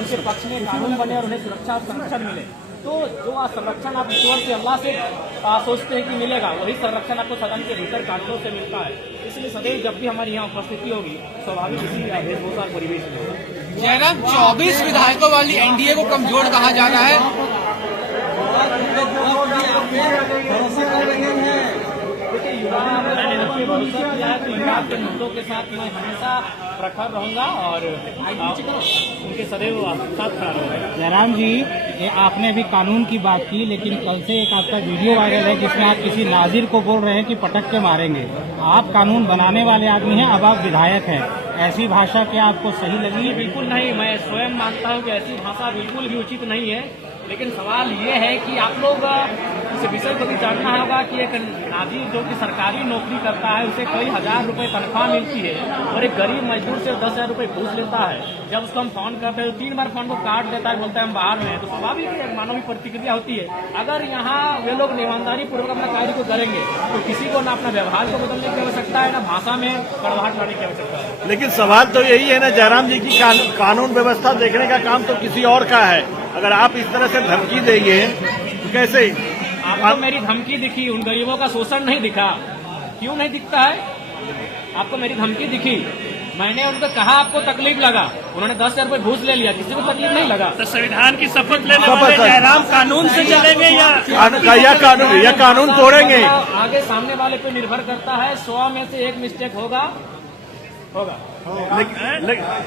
उनके पक्ष में कानून बने और उन्हें सुरक्षा और संरक्षण मिले। तो जो संरक्षण आप ईश्वर से अल्लाह से सोचते हैं कि मिलेगा, वही संरक्षण आपको सदन के भीतर कानूनों से मिलता है। इसलिए सदैव जब भी हमारी यहाँ उपस्थिति होगी स्वाभाविक इसी वेशभूषा और परिवेश में होगा। जयराम, 24 विधायकों वाली एनडीए को कमजोर कहा जा रहा है। देखिए, युवा मैंने मुझे भरोसा किया है तो युवा के मुद्दों के साथ मैं हमेशा प्रखर रहूंगा और उनके सदैव साथ खड़ा रहूंगा। जयराम जी, ये आपने अभी कानून की बात की, लेकिन कल से एक आपका वीडियो वायरल है जिसमें आप किसी नाजिर को बोल रहे हैं कि पटक के मारेंगे। आप कानून बनाने वाले आदमी हैं, अब आप विधायक हैं, ऐसी भाषा क्या आपको सही लगी? बिल्कुल नहीं, मैं स्वयं मानता हूँ कि ऐसी भाषा बिल्कुल भी उचित नहीं है। लेकिन सवाल ये है कि आप लोग इस विषय को भी जानना होगा कि एक नाजिर जो कि सरकारी नौकरी करता है उसे कई हजार रुपए तनख्वाह मिलती है और एक गरीब मजदूर से 10,000 रुपए घूस लेता है। जब उसको हम फोन करते हैं तो 3 बार फोन को काट देता है, बोलता है हम बाहर में हैं। तो स्वाभाविक एक मानवीय प्रतिक्रिया होती है। अगर यहाँ वे लोग ईमानदारी पूर्वक अपना कार्य को करेंगे तो किसी को ना अपना व्यवहार को बदलने की आवश्यकता है, ना भाषा में कड़वाहट लाने की आवश्यकता है। लेकिन सवाल तो यही है ना जयराम जी की कानून व्यवस्था देखने का काम तो किसी और का है। अगर आप इस तरह से धमकी देंगे तो कैसे? आपको मेरी धमकी दिखी, उन गरीबों का शोषण नहीं दिखा? क्यों नहीं दिखता है? आपको मेरी धमकी दिखी, मैंने उनको कहा आपको तकलीफ लगा, उन्होंने 10,000 रुपए घूस ले लिया, किसी को तकलीफ नहीं लगा। तो संविधान की शपथ लेने वाले जयराम कानून से चलेंगे या कानून तोड़ेंगे? आगे सामने वाले पे निर्भर करता है, 100 में से 1 मिस्टेक होगा।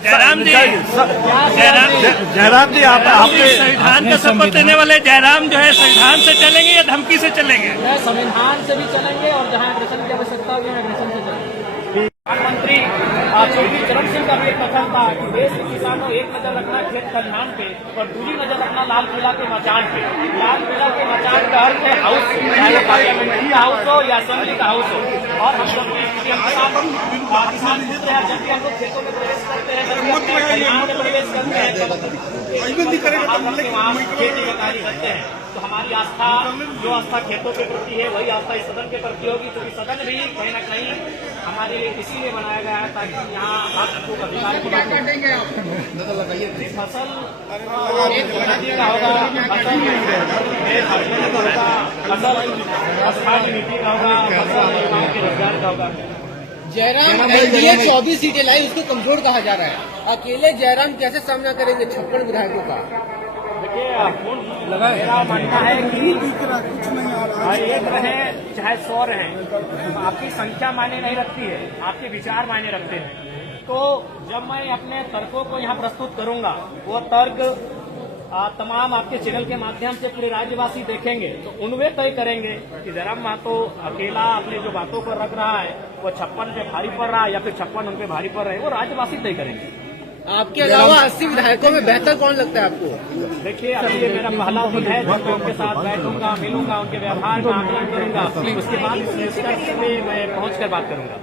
जयराम जी, आपने संविधान का शपथ लेने वाले जयराम जो है संविधान से चलेंगे या धमकी से चलेंगे? संविधान से भी चलेंगे और जहाँ अग्रेसन की आवश्यकता होगी अग्रेसन से चलेंगे। प्रधानमंत्री चौधरी चरण सिंह का भी एक कथन था कि देश के किसानों एक नजर रखना खेत खलिहान पे और दूसरी नजर रखना लाल किला के मचान पे। लाल किला के मचान का अर्थ है हाउस, चाहे पार्लियामेंट्री का हाउस हो या असेंबली का हाउस हो। और हम जब भी किसान मित्र हैं, जब भी हम लोग खेतों में प्रवेश करते हैं, जब भी अपने खलिहान में प्रवेश करते हैं, वहाँ खेती का कार्य करते हैं। तो हमारी आस्था, जो आस्था खेतों के प्रति है, वही आस्था इस सदन के प्रति होगी। क्योंकि सदन भी कहीं न कहीं हमारे लिए इसीलिए बनाया गया है ताकि यहाँ हर को अधिकार की बात फसल नदी का होगा, फसल नीति का होगा, फसल युवाओं के रोजगार का होगा। जयराम, एनडीए 24 सीटें लाई, उसको कमजोर कहा जा रहा है। अकेले जयराम कैसे सामना करेंगे 56 विधायकों का? देखिए, मेरा मानना है कि एक रहे चाहे 100 रहे, आपकी संख्या मायने नहीं रखती है, आपके विचार मायने रखते हैं। तो जब मैं अपने तर्कों को यहाँ प्रस्तुत करूंगा, वो तर्क तमाम आपके चैनल के माध्यम से पूरे राज्यवासी देखेंगे तो उनमें तय करेंगे कि जयराम महतो अकेला अपने जो बातों को रख रहा है वो 56 पे भारी पड़ रहा है या फिर 56 उन पे भारी पड़ रहे हैं, वो राज्यवासी तय करेंगे। आपके अलावा 80 विधायकों में बेहतर कौन लगता है आपको? देखिए, अभी ये मेरा पहला दिन है जब मैं उनके साथ बैठूंगा, मिलूंगा, उनके व्यवहार का आकलन करूंगा, उसके बाद इस निष्कर्ष पे मैं पहुंचकर बात करूंगा।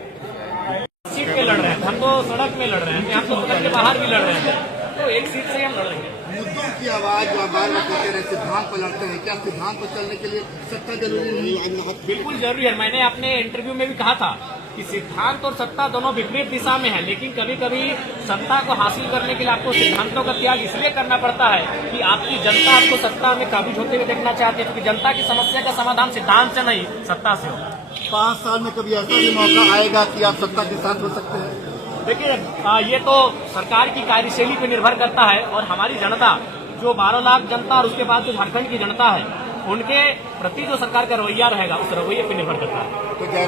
सीट पे लड़ रहे हैं, हम तो सड़क में लड़ रहे हैं, हम तो सड़क के बाहर भी लड़ रहे हैं, तो एक सीट से हम लड़ेंगे। मुद्दों की आवाज जो बार बार कहते रहे सिद्धांत पर लड़ते हैं, क्या सिद्धांत पर चलने के लिए सत्ता जरूरी नहीं? बिल्कुल जरूरी है। मैंने अपने इंटरव्यू में भी कहा था कि सिद्धांत और सत्ता दोनों विपरीत दिशा में है, लेकिन कभी कभी सत्ता को हासिल करने के लिए आपको सिद्धांतों का त्याग इसलिए करना पड़ता है कि आपकी जनता आपको सत्ता में काबिज होते हुए देखना चाहती है, क्योंकि जनता की समस्या का समाधान सिद्धांत से नहीं सत्ता से होगा। 5 साल में कभी ऐसा भी मौका आएगा कि आप सत्ता के साथ हो सकते हैं? देखिए, ये तो सरकार की कार्यशैली पर निर्भर करता है और हमारी जनता जो 12 लाख जनता और उसके बाद जो झारखंड की जनता है उनके प्रति जो सरकार का रवैया रहेगा उस रवैये पर निर्भर करता है।